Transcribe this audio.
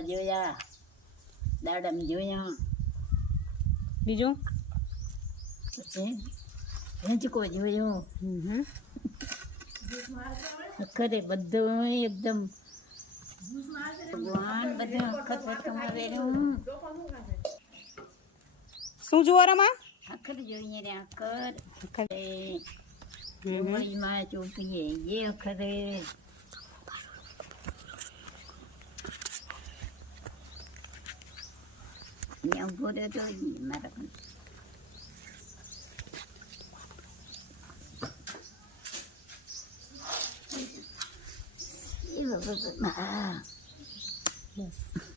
મોવા જોયા, દાડમ જોયા, બીજું પછી હિંચકો જોયો. ખરે બધું એકદમ ભગવાન બધું અખત વખતમાં વેર્યું. શું જુઓ રમા? આખર જોઈએ રે આખર ડુંગળીમાં ચોપીએ એ અખરે અહીંયા ઉભો રહ્યો તો મારા એ બાબા હા બસ